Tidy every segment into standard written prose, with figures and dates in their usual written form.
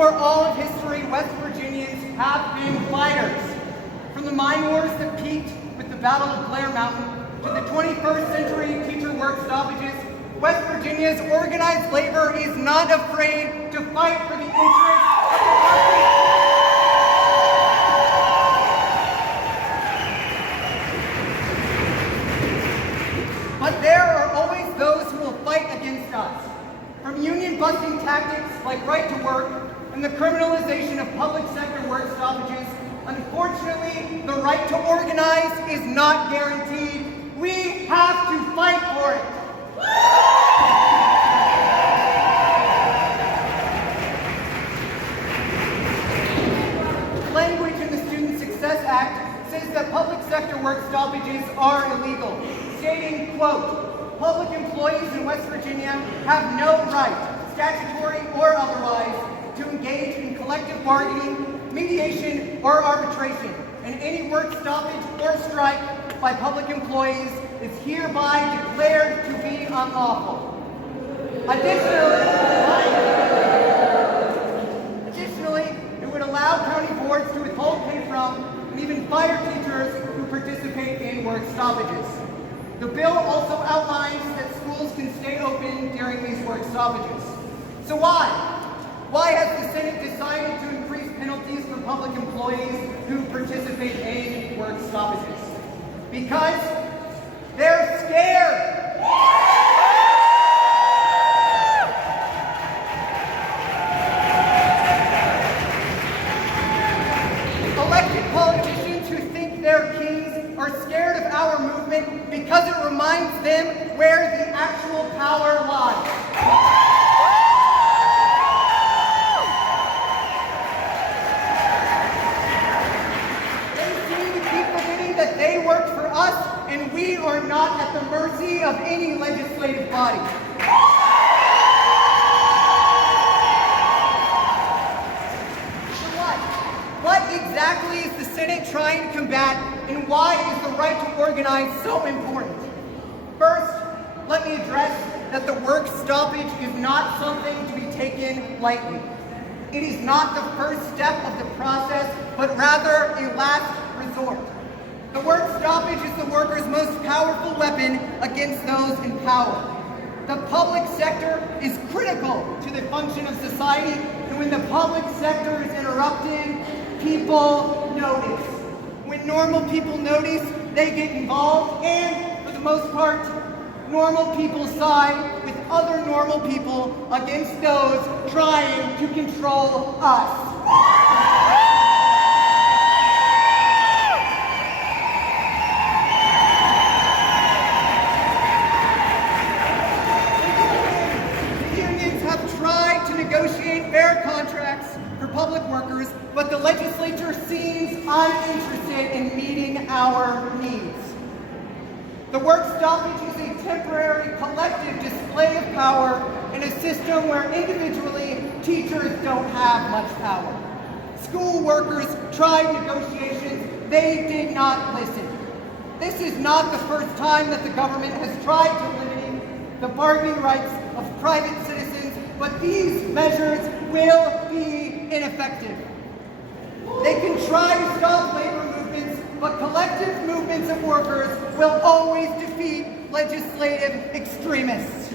For all of history, West Virginians have been fighters. From the mine wars that peaked with the Battle of Blair Mountain to the 21st century teacher work stoppages, West Virginia's organized labor is not afraid to fight for the interests of the workers. But there are always those who will fight against us. From union-busting tactics like right to work and the criminalization of public sector work stoppages, unfortunately, the right to organize is not guaranteed. We have to fight for it. Language in the Student Success Act says that public sector work stoppages are illegal, stating, quote, "Public employees in West Virginia have no right, statutory or otherwise, to engage in collective bargaining, mediation, or arbitration, and any work stoppage or strike by public employees is hereby declared to be unlawful." Additionally, it would allow county boards to withhold pay from and even fire teachers who participate in work stoppages. The bill also outlines that schools can stay open during these work stoppages. So why? Why has the Senate decided to increase penalties for public employees who participate in work stoppages? Because they're scared. Elected politicians who think they're kings are scared of our movement because it reminds them where the actual power lies. That they work for us, and we are not at the mercy of any legislative body. So what exactly is the Senate trying to combat, and why is the right to organize so important? First, let me address that the work stoppage is not something to be taken lightly. It is not the first step of the process, but rather a last resort. The work stoppage is the workers' most powerful weapon against those in power. The public sector is critical to the function of society, and when the public sector is interrupted, people notice. When normal people notice, they get involved, and for the most part, normal people side with other normal people against those trying to control us. Negotiate fair contracts for public workers, but the legislature seems uninterested in meeting our needs. The work stoppage is a temporary collective display of power in a system where individually teachers don't have much power. School workers tried negotiations, they did not listen. This is not the first time that the government has tried to limit the bargaining rights of private citizens, but these measures will be ineffective. They can try to stop labor movements, but collective movements of workers will always defeat legislative extremists.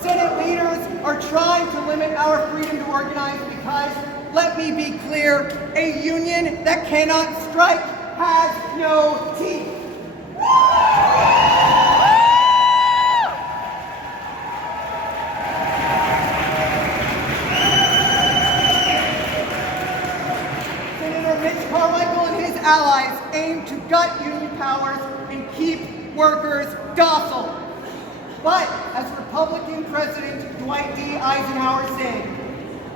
Senate leaders are trying to limit our freedom to organize because, let me be clear, a union that cannot strike has no teeth. Allies aim to gut union powers and keep workers docile. But, as Republican President Dwight D. Eisenhower said,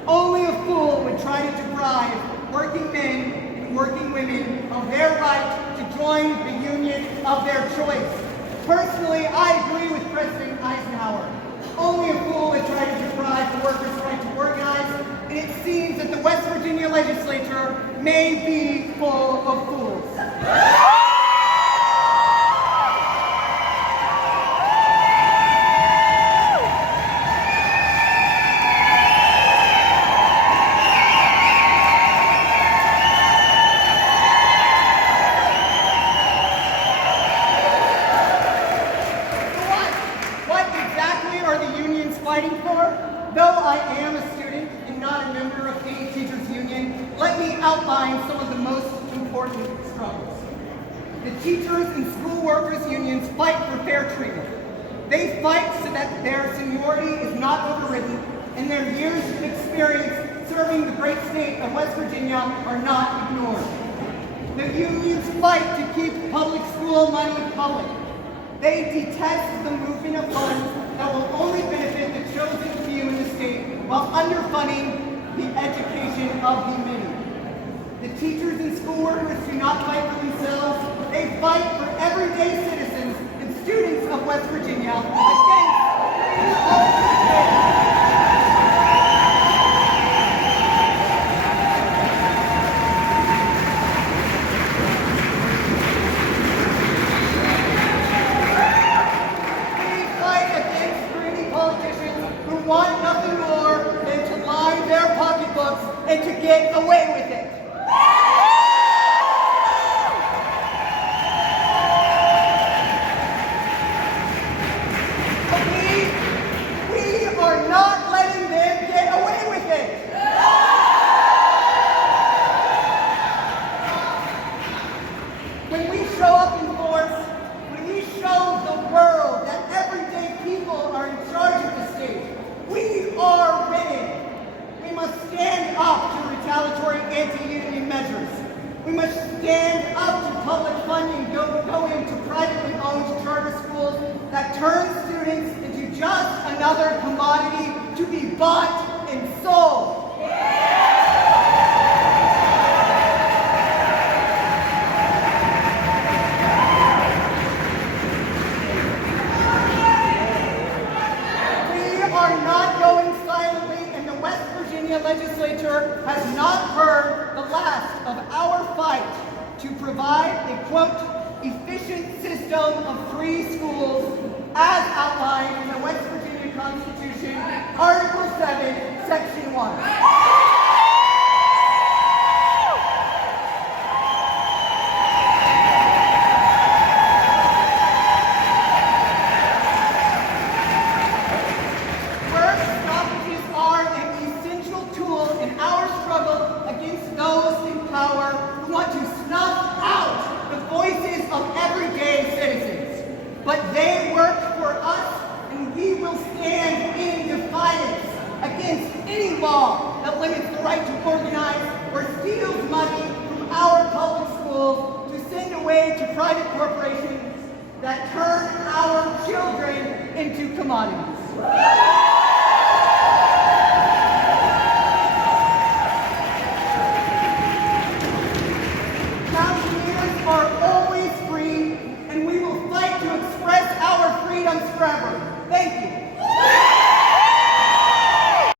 only a fool would try to deprive working men and working women of their right to join the union of their choice. Personally, I agree with President Eisenhower. Only a fool would try to deprive the workers' right to organize, and it seems that the West Virginia legislature may be full of fools. outline some of the most important struggles. The teachers and school workers unions fight for fair treatment. They fight so that their seniority is not overridden and their years of experience serving the great state of West Virginia are not ignored. The unions fight to keep public school money public. They detest the movement of funds that will only benefit the chosen few in the state while underfunding the education of the many. The teachers and school workers do not fight for themselves. They fight for everyday citizens and students of West Virginia against all want nothing more than to line their pocketbooks and to get away with it. But we are not letting them get away with it. When we show up in force, when we show the world that everyday people are in charge of the state, we are winning. We must stand up to retaliatory anti-union measures. We must stand up to public funding going to privately owned charter schools that turn students into just another commodity to be bought and sold. Legislature has not heard the last of our fight to provide a, quote, efficient system of free schools as outlined in the West Virginia Constitution, Article 7, Section 1. But they work for us, and we will stand in defiance against any law that limits the right to organize or steals money from our public schools to send away to private corporations that turn our children into commodities.